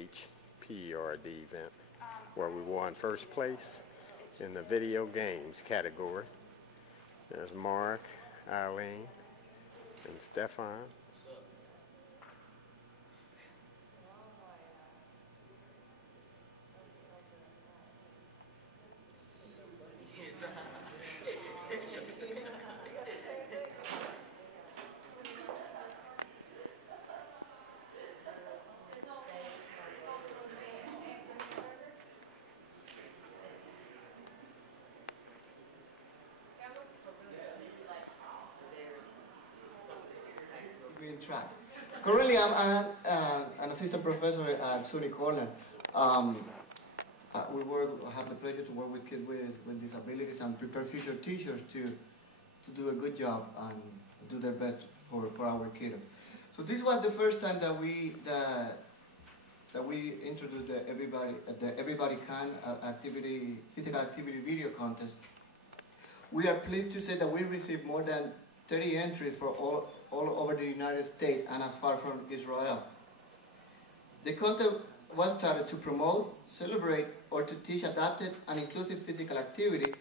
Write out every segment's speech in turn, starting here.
AAPAR event where we won first place in the video games category. There's Mark, Eileen, and Stefan. Track. Currently, I'm an assistant professor at SUNY Cornell. I have the pleasure to work with kids with disabilities and prepare future teachers to do a good job and do their best for our kids. So this was the first time that we introduced the Everybody Can physical activity video contest. We are pleased to say that we received more than 30 entries for all over the United States and as far from Israel. The contest was started to promote, celebrate, or to teach adapted and inclusive physical activity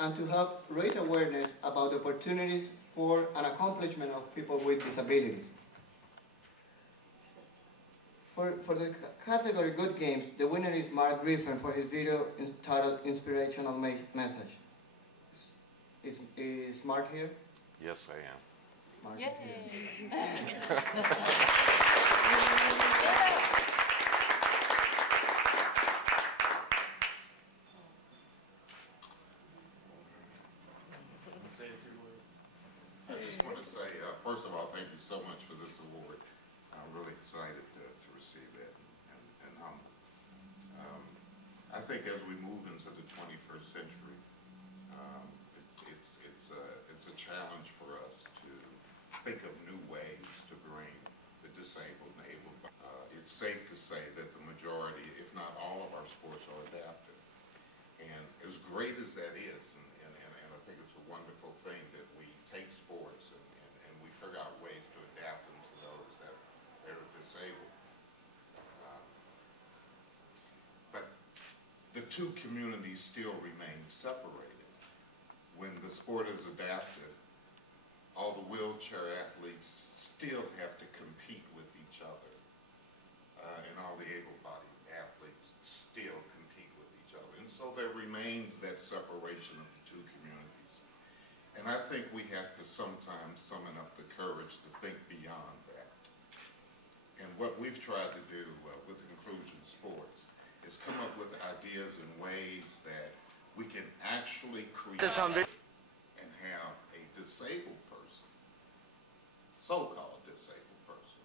and to help raise awareness about the opportunities for an accomplishment of people with disabilities. For the category Good Games, the winner is Mark Griffin for his video entitled Inspirational Message. Is Mark here? Yes, I am. Mark Yay! Say a few words. I just want to say, first of all, thank you so much for this award. I'm really excited to receive it and humbled. I think as we move into the 21st century, it's a challenge for us to think of new ways to bring the disabled and able. It's safe to say that the majority, if not all of our sports are adaptive. And as great as that is, and I think it's a wonderful thing that we take sports and we figure out ways to adapt them to those that are disabled. But the two communities still remain separated. When the sport is adaptive, all the wheelchair athletes still have to compete with each other. And all the able-bodied athletes still compete with each other. And so there remains that separation of the two communities. And I think we have to sometimes summon up the courage to think beyond that. And what we've tried to do with Inclusion Sports is come up with ideas and ways that we can actually create and have a disabled person, so-called disabled person,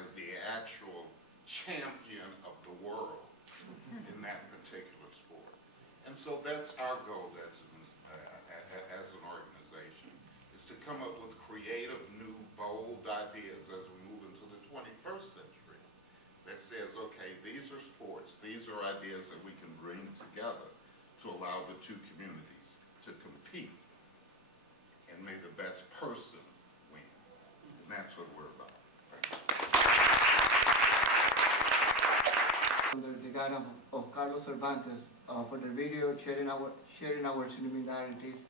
as the actual champion of the world in that particular sport. And so that's our goal as an organization, is to come up with creative, new, bold ideas as we move into the 21st century that says, okay, these are sports, these are ideas that we can bring together to allow the two communities to compete, and may the best person win. And that's what we're about. Thank you. Under the guidance of Carlos Cervantes for the video sharing our similarities